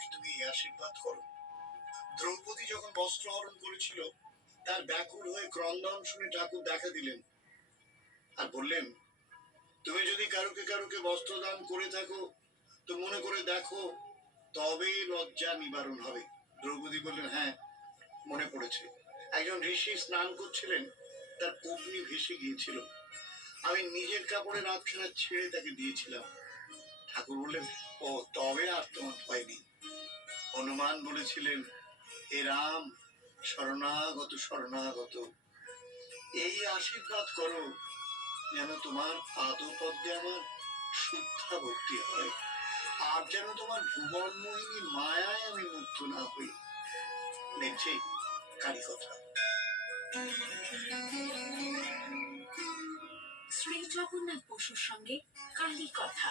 আমাকে তুমি এই আশীর্বাদ করো। দ্রৌপদী যখন বস্ত্র হরণ করেছিল, তার ব্যাকুল হয়ে ক্রন্দন শুনে ঠাকুর দেখা দিলেন আর বললেন, তুমি যদি কারুকে কারুকে বস্ত্র দান করে থাকো তো মনে করে দেখো, তবেই লজ্জা নিবারণ হবে। দ্রৌপদী বললেন, হ্যাঁ মনে পড়েছে। একজন ঋষি স্নান করছিলেন, তার পত্নী ভেসে গিয়েছিল, আমি নিজের কাপড়ের আধখানা ছেড়ে তাকে দিয়েছিলাম। ঠাকুর বললেন, ও তবে আর তোমার ভয় নেই। হনুমান বলেছিলেন, হে রাম, শরণাগত শরণাগত, এই আশীর্বাদ করো যেন তোমার পাদপদ্মে আমার শুদ্ধা ভক্তি হয়, আর যেন তোমার ভুবন মোহিনী মায়ায় আমি মুগ্ধ না হই। দেখছি কালী কথা। শ্রী জগন্নাথ বসুর সঙ্গে কালী কথা,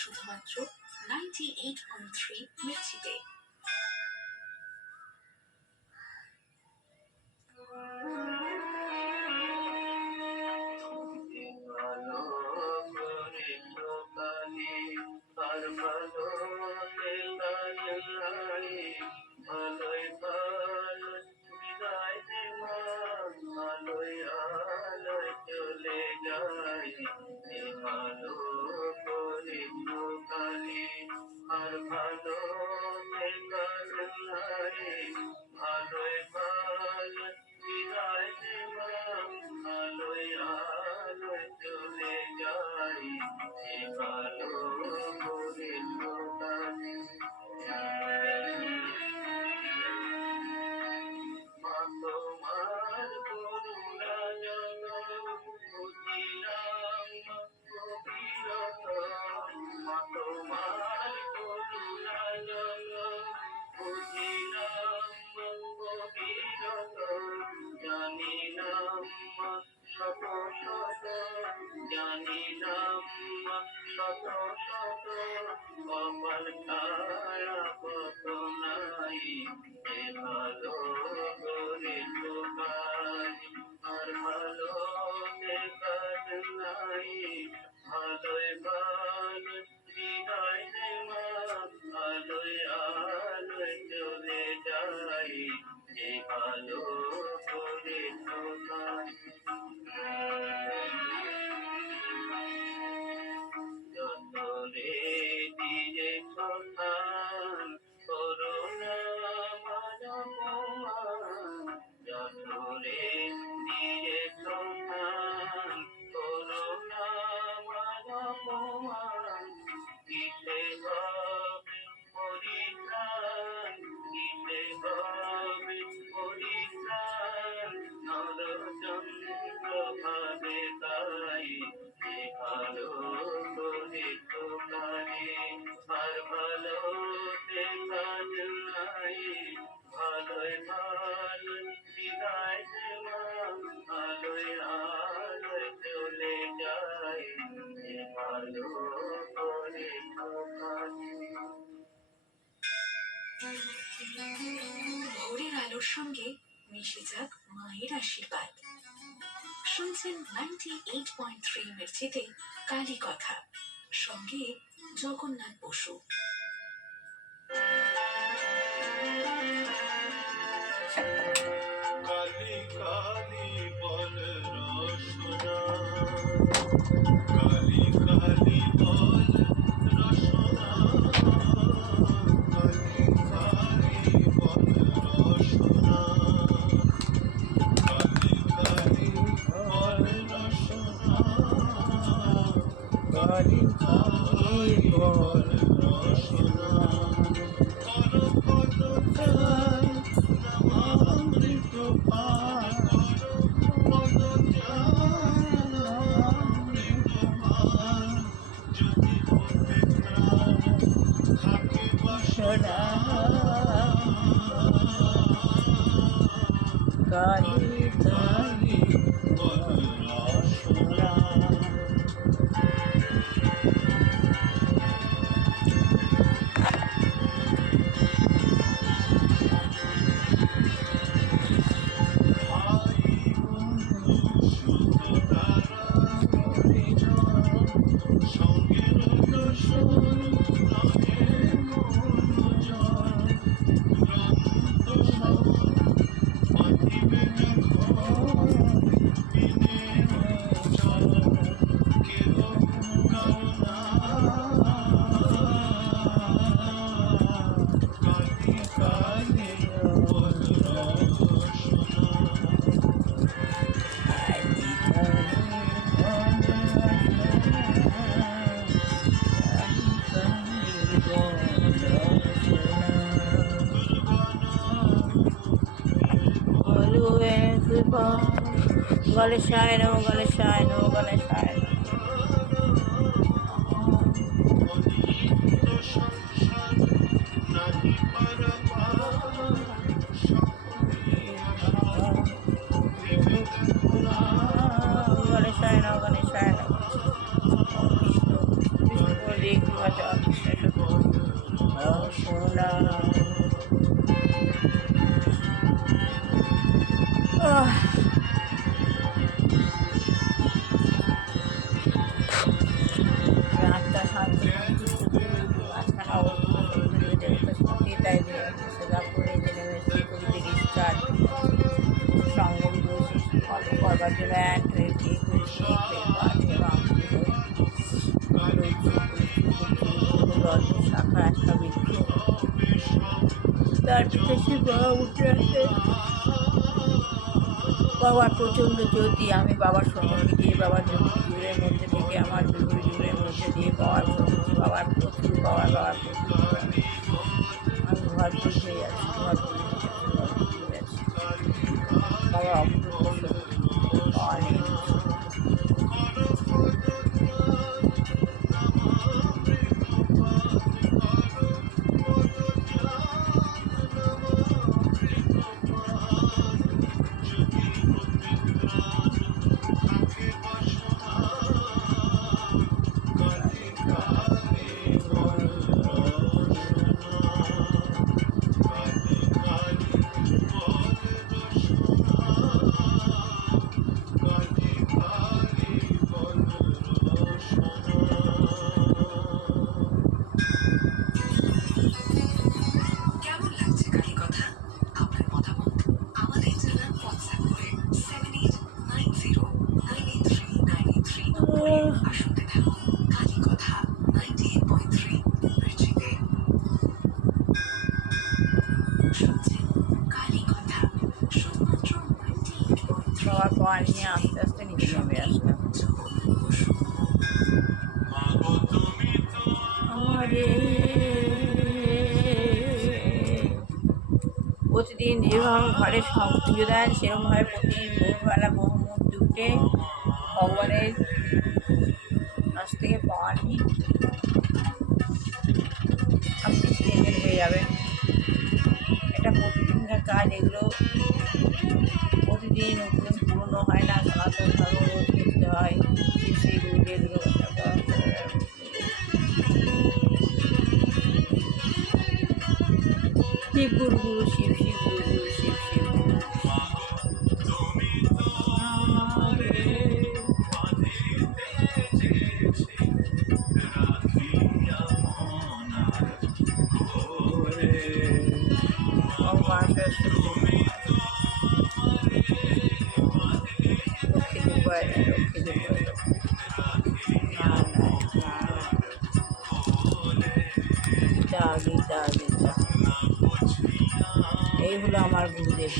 শুধুমাত্র 98.3 মির্চিতে। ভোরের আলোর সঙ্গে মিশে যাক মায়ের আশীর্বাদ। শুনছেন 98.3 মির্চিতে কালী কথা, সঙ্গে জগন্নাথ বসু। কালী কালী বল রসনা, কালী কালী বল রসনা, কালী কালী বল রসনা, কালী কালী বল রসনা, কালী কালী বল রসনা, করো কত চাই অমৃত পান, করো কত চাই অমৃত পান, যদি পথে প্রাণ থাকে বাসনা, কালী কালী বল রসনা। সঙ্গে রসন নহে মনোজন, গণেশায় নমঃ গণেশায় নমঃ গণেশায় নমঃ। গণেশায় নমঃ গণেশায় নমঃ। বিষ্ণু বিষ্ণু বলে কৃপা চরণ সোনা। আত্মা শান্তি মাঝখানে অবস্থিত সুন্দরী দেবতা শান্তি তাই সেবা করে জেনে মেসে কবিতে ডিসচার্জ সঙ্গম দোষী ফলো করবার জন্য অ্যান্ড হয়ে বিয়ে করে শেখ হয়ে পাঠ এবং শাখা একটা বৃক্ষ তার বিদেশি বাবা উঠে আসে। বাবার প্রচণ্ড জ্যোতি, আমি বাবার সম্মুখে গিয়ে বাবার জ্যোতি জুড়ের মধ্যে থেকে আমার জুড়ি জুড়ের মধ্যে দিয়ে বাবার সম্মুখে বাবার প্রচুর বাবার প্রচুর আমি ভরপুর হয়ে যাচ্ছি, ভরপুর হয়ে যাচ্ছি। বাবা অপূর্ব শক্তি পাওয়া নেই। কেমন লাগছে কালী কথা? আপনার মতামত আমাদের জানান হোয়াটসঅ্যাপ করে 7890983983 নম্বরে। আর শুনতে থাকুন কালী কথা 98.3 মির্চিতে। শুনছেন কালী কথা শুধুমাত্র 98.3। বাবার পাওয়া নিয়ে আস্তে আস্তে নিচে নেমে আসলাম। প্রতিদিন যেভাবে ঘরে পুজো দেন সেরকমভাবে প্রতিদিন ভোরবেলা বহুমুখ উঠে ভগবানের কাছ থেকে পাওয়া নিয়ে আপনি স্টেজের হয়ে যাবেন। এটা প্রতিদিনকার কাজ, এগুলো প্রতিদিন নতুন পুরনো হয় না, সনাতনভাবে রোজ করতে হয়। সেই গুরুদেবগুলো শিব গুরু গুরু শিব শিব গুরু গুরু শিব শিব গুরু। এই হলো আমার গুরুদেব।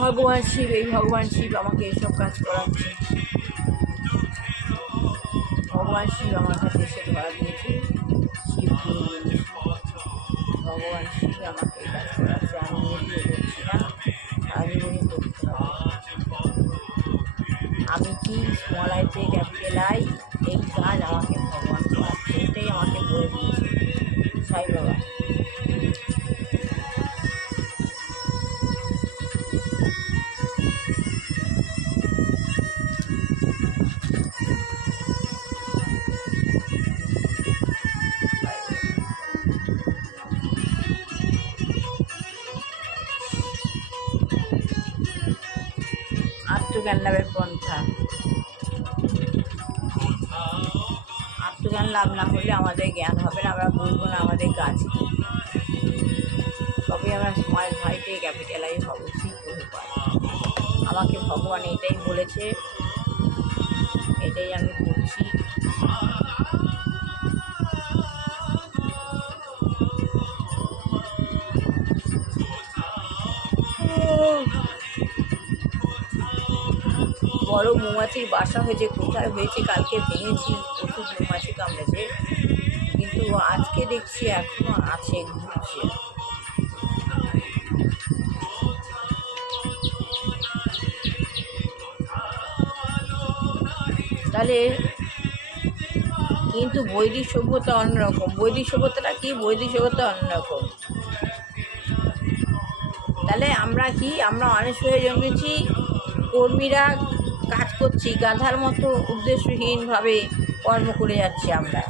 ভগবান শিব, এই ভগবান শিব আমাকে এইসব কাজ করাচ্ছে। ভগবান শিব আমার কাছে এসে ধরা দিয়েছে। শিব ভগবান শিব আমাকে এই কাজ করাচ্ছে। আমি নিজে করছি না, আজীবনই করতে হবে। আমি কি মলাইতে ক্যাপিটালাই, এই কাজ আমাকে ভগবান করাচ্ছে, এটাই আমাকে বলে দিয়েছে সাই বাবা। আত্মজ্ঞান লাভের পন্থা। আত্মজ্ঞান লাভ না হলে আমাদের জ্ঞান হবে না, আমরা বুঝবো না আমাদের কাজ কি। তবে আমরা স্মল ভাইতে ক্যাপিটালাইজ হব। আমাকে ভগবান এটাই বলেছে, এটাই আমি করছি। বড় মৌমাছির বাসা হয়েছে, কোথায় হয়েছে কালকে ভেঙেছি, প্রচুর মৌমাছি কামড়েছে, কিন্তু আজকে দেখছি এখনো আছে, ঘুরছে। তাহলে কিন্তু বৈদিক সভ্যতা অন্যরকম। বৈদিক সভ্যতাটা কি? বৈদিক সভ্যতা অন্যরকম। তাহলে আমরা কি? আমরা মানুষ হয়ে জন্মেছি, কর্মীরা কাজ করছি, গাধার মতো উদ্দেশ্যহীনভাবে কর্ম করে যাচ্ছি আমরা।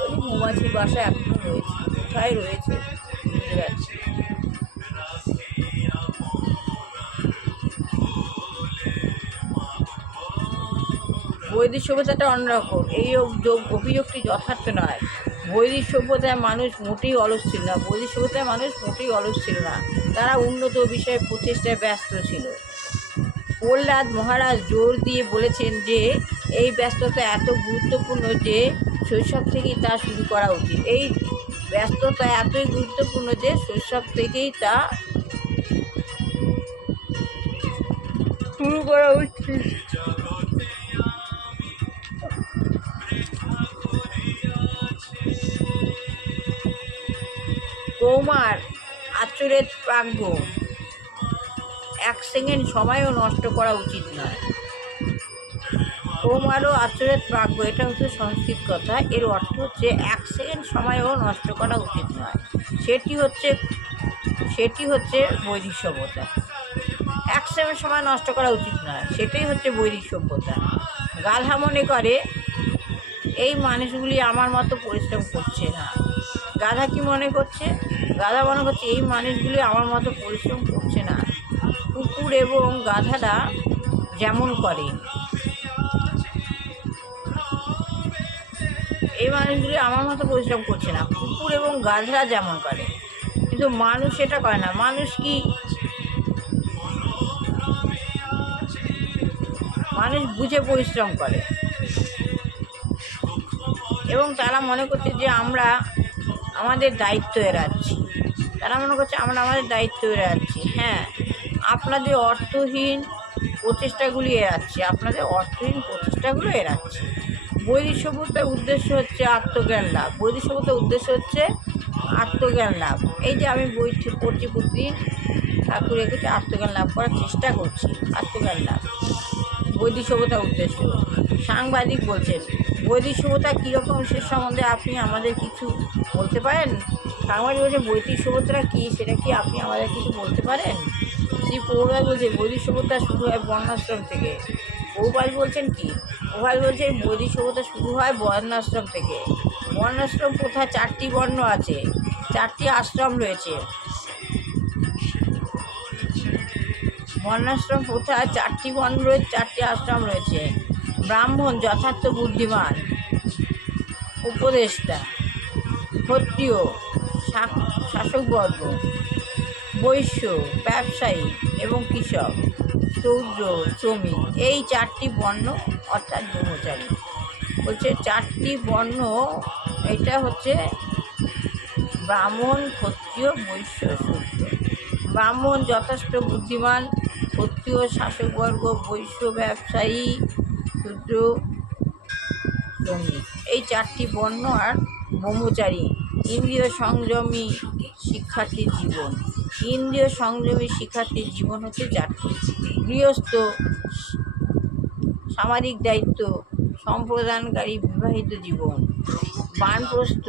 ওই মৌমাছির বাসা এখনো রয়েছে, কোথায় রয়েছে বুঝতে পারছি না। বৈদিক সভ্যতাটা অন্যরকম। এই অভিযোগটি যথার্থ নয়। বৈদিক সভ্যতায় মানুষ মোটেই অলস ছিল না। বৈদিক সভ্যতায় মানুষ মোটেই অলস ছিল না। তারা উন্নত বিষয়ে প্রচেষ্টায় ব্যস্ত ছিল। প্রহ্লাদ মহারাজ জোর দিয়ে বলেছেন যে এই ব্যস্ততা এত গুরুত্বপূর্ণ যে শৈশব থেকেই তা শুরু করা উচিত। এই ব্যস্ততা এতই গুরুত্বপূর্ণ যে শৈশব থেকেই তা শুরু করা উচিত। কৌমার আচরের প্রাজ্ঞ, 1 সেকেন্ড সময়ও নষ্ট করা উচিত নয়। কৌমারও আচরের প্রাজ্ঞ, এটা হচ্ছে সংস্কৃত কথা। এর অর্থ হচ্ছে 1 সেকেন্ড সময়ও নষ্ট করা উচিত নয়। সেটি হচ্ছে বৈদিক সভ্যতা। 1 সেকেন্ড সময় নষ্ট করা উচিত নয়, সেটাই হচ্ছে বৈদিক সভ্যতা। গাধা মনে করে এই মানুষগুলি আমার মতো পরিশ্রম করছে না। গাধা কি মনে করছে? গাধা মনে করছে এই মানুষগুলি আমার মতো পরিশ্রম করছে না। কুকুর এবং গাধারা যেমন করে, এই মানুষগুলি আমার মতো পরিশ্রম করছে না। কুকুর এবং গাধারা যেমন করে, কিন্তু মানুষ এটা করে না। মানুষ কি? মানুষ বুঝে পরিশ্রম করে এবং তারা মনে করছে যে আমরা আমাদের দায়িত্ব এড়াচ্ছি। তারা মনে করছে আমরা আমাদের দায়িত্ব এড়াচ্ছি। হ্যাঁ, আপনাদের অর্থহীন প্রচেষ্টাগুলি এড়াচ্ছি, আপনাদের অর্থহীন প্রচেষ্টাগুলো এড়াচ্ছি। বৈদিক সভ্যতার উদ্দেশ্য হচ্ছে আত্মজ্ঞান লাভ। বৈদিক সভ্যতার উদ্দেশ্য হচ্ছে আত্মজ্ঞান লাভ। এই যে আমি বই পড়ছি প্রতিদিন, ঠাকুর রেখেছে আত্মজ্ঞান লাভ করার চেষ্টা করছি। আত্মজ্ঞান লাভ বৈদিক সভ্যতার উদ্দেশ্য। সাংবাদিক বলছেন বৈদিক সভ্যতা কীরকম সে সম্বন্ধে আপনি আমাদের কিছু বলতে পারেন? সাংবাদিক বলছে বৈদিক সভ্যতাটা কী, সেটা কি আপনি আমাদের কিছু বলতে পারেন? শ্রী প্রভুপাদ বলছে বৈদিক সভ্যতা শুরু হয় বর্ণাশ্রম থেকে। প্রভুপাদ বলছেন কি? প্রভুপাদ বলছে বৈদিক সভ্যতা শুরু হয় বর্ণাশ্রম থেকে। বর্ণাশ্রম কোথায়? 4টি বর্ণ আছে, 4টি আশ্রম রয়েছে। বর্ণাশ্রম কোথায়? 4টি বর্ণ রয়েছে, 4টি আশ্রম রয়েছে। ব্রাহ্মণ যথার্থ বুদ্ধিমান, উপদেষ্টা, ক্ষত্রিয় শাসকবর্গ, বৈশ্য ব্যবসায়ী এবং কৃষক, শূদ্র শ্রমিক, এই 4টি বর্ণ অর্থাৎ ব্রহ্মচারী। বলছে 4টি বর্ণ, এটা হচ্ছে ব্রাহ্মণ, ক্ষত্রিয়, বৈশ্য, শূদ্র। ব্রাহ্মণ যথেষ্ট বুদ্ধিমান, ক্ষত্রিয় শাসকবর্গ, বৈশ্য ব্যবসায়ী, শূদ্র শ্রমিক, এই 4টি বর্ণ। আর ব্রহ্মচারী ইন্দ্রিয় সংযমী শিক্ষার্থীর জীবন। ইন্দ্রিয় সংযমী শিক্ষার্থীর জীবন হচ্ছে 4টি। গৃহস্থ, সামাজিক দায়িত্ব সম্প্রদানকারী বিবাহিত জীবন, বানপ্রস্থ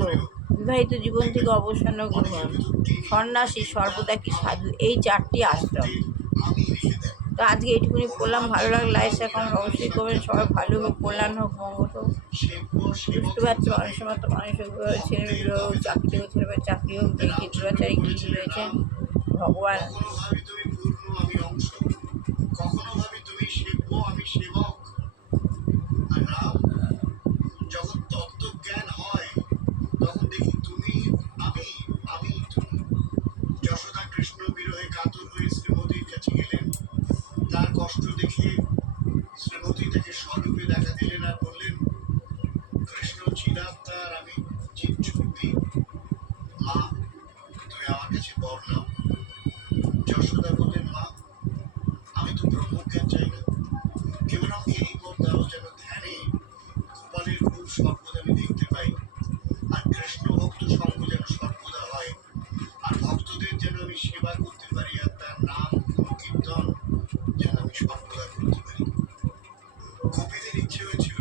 বিবাহিত জীবন থেকে অবসর গ্রহণ, সন্ন্যাসী সর্বদাকি সাধু, এই 4টি আশ্রম। তো আজকে এইটুকুনি পড়লাম। ভালো লাগলে লাইক শেয়ার কমেন্ট অবশ্যই করবেন। সবাই ভালো হোক, কল্যাণ হোক, মঙ্গল হোক। বুঝতে পারছি মানুষের মতো মানুষ ছেলেগুলো চাকরি হোক, ছেলেমেয়ের চাকরি হোক, যে ক্ষেত্রাচারী গিরি রয়েছেন ভগবান। আমি অংশ, কখনো ভাবি তুমি সেব্য আমি সেবক। আর রাম, যখন তত্ত্বজ্ঞান হয় তখন দেখি তুমি আমি তুমি। যশোদা কৃষ্ণ বিরহে কাতর হয়ে শ্রীমতীর কাছে গেলেন। তার কষ্ট দেখে শ্রীমতী তাকে স্বরূপে দেখা দিলেন আর বললেন, কৃষ্ণ চিরাত্মার আমি চিৎশক্তি, মা তুমি আমার কাছে বর নাও। যশোদা বললেন, মা আমি তো ব্রহ্মজ্ঞান চাই না, কেবল আমাকে এই বর দাও যেন ধ্যানে গোপালের রূপ সর্বদা আমি দেখতে পাই। আর কৃষ্ণ ভক্ত সঙ্গ যেন সর্বদা হয়, আর ভক্তদের যেন আমি সেবা করতে পারি, আর তার নাম কীর্তন যেন আমি সর্বদা করতে পারি। গোপীদের ইচ্ছে হয়েছিল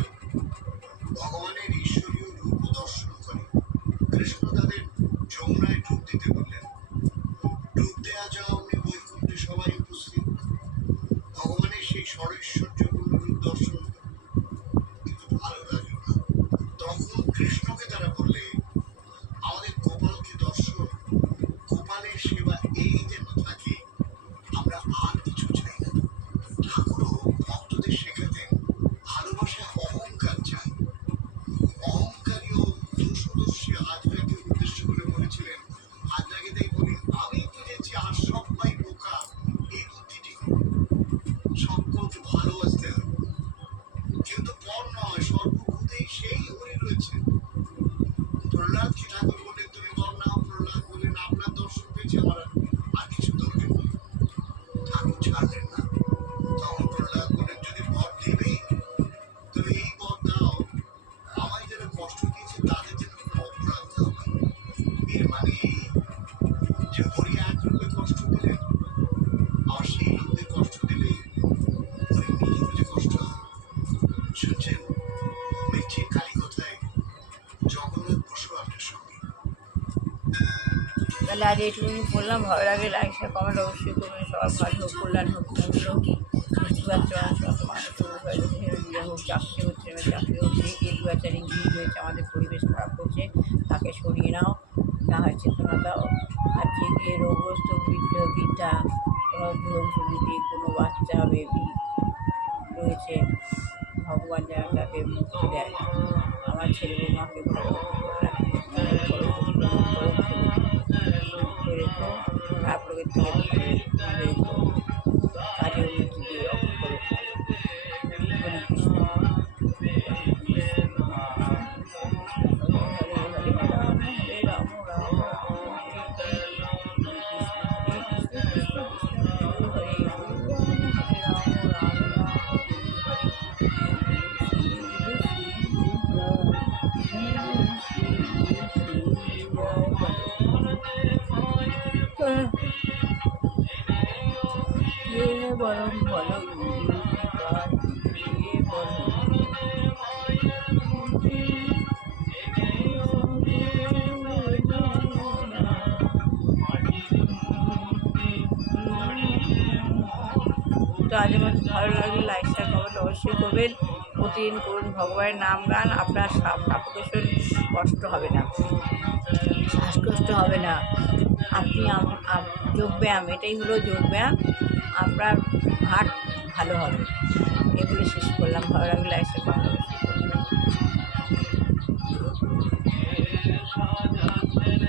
ভগবানের ঈশ্বরীয় রূপ দর্শন করে। কৃষ্ণ তাদের যমুনায় ডুব দিতে বললেন। ডুব দেওয়া যাওয়া উনি বৈকুণ্ঠে সবাই উপস্থিত। ভগবানের সেই ষড়ৈশ্বর্যপূর্ণ রূপ দর্শন হলো, কিন্তু ভালো লাগলো না। তখন কৃষ্ণকে তারা বললে, আমাদের গোপালকে দর্শন, গোপালের সেবা এই যেন থাকে, আমরা আর কিছু চাই না। ঠাকুরও ভক্তদের শেখাতেন ভালোবাসা অহংকার চাই। অহংকারী ও দোষদর্শী হাজরাকে উদ্দেশ্য করে বলেছিলেন, হাজরাকে তাই বলি, আমি বুঝেছি আর সবাই বোকা, এই বুদ্ধিটি সকলকে ভালোবাসতে হবে, কিন্তু পর নয়, সর্বভূতেই সেই হরি রয়েছে। প্রহ্লাদকে ঠাকুর বললেন, তুমি বর নাও। প্রহ্লাদ বললেন, আপনার দর্শন পেয়েছি, আমার আর কিছু দরকার নেই। ঠাকুর ছাড়লেন না। তখন প্রহ্লাদ বললেন, যদি বর দেবে, তুমি এই বর দাও, আমায় যারা কষ্ট দিয়েছে তাদের যেন কোনো অপরাধ না হয়। এর মানে এই যে হরি এক রূপে কষ্ট দিলেন, আর সেই লোকদের কষ্ট দিলে হরি নিজের যে কষ্ট হয়। শুনছেন মির্চির কালী কথায় জগন্নাথ বসু আপনার সঙ্গে। তাহলে আজ এইটুকুনি বললাম। ভালো লাগে লাইক শেয়ার কমেন্ট অবশ্যই করবেন। সবার ভালো হোক, কল্যাণ হোক, মঙ্গল হোক। বুঝতে পারছো বিয়ে হোক, চাকরি হচ্ছে না, চাকরি হচ্ছে, এলুয়াচার ইংলিশ হয়েছে, আমাদের পরিবেশ খারাপ করছে, তাকে সরিয়ে নাও, না হয় চেতনা দাও। আর যে গিয়ে রোগগ্রস্ত বৃদ্ধা, কোনো যুবক কোনো বাচ্চা বেবি রয়েছে, ভগবান যেন তাদের মুক্তি দেয়। আমার ছেলে বৌমাকে ভালো রেখো, খারাপ লোকের থেকে রেখো, কাজে উন্নতি দিয়ে রক্ষা করো। হরে কৃষ্ণ। হরে রাম, হরে রাম, রাম রাম হরে কৃষ্ণ, কৃষ্ণ কৃষ্ণ হরে বরং বলো তো আজ আমার ভালো লাগলে লাইক শেয়ার কমেন্ট অবশ্যই করবেন। প্রতিদিন করুন ভগবানের নাম গান, আপনার সাপোকেশন কষ্ট হবে না, শ্বাসকষ্ট হবে না। আপনি যোগব্যায়াম, এটাই হলো যোগব্যায়াম, আপনার হার্ট ভালো হবে। এগুলো শেষ করলাম। ভালো লাগলে লাইক শেয়ার কমেন্ট অবশ্যই করবেন।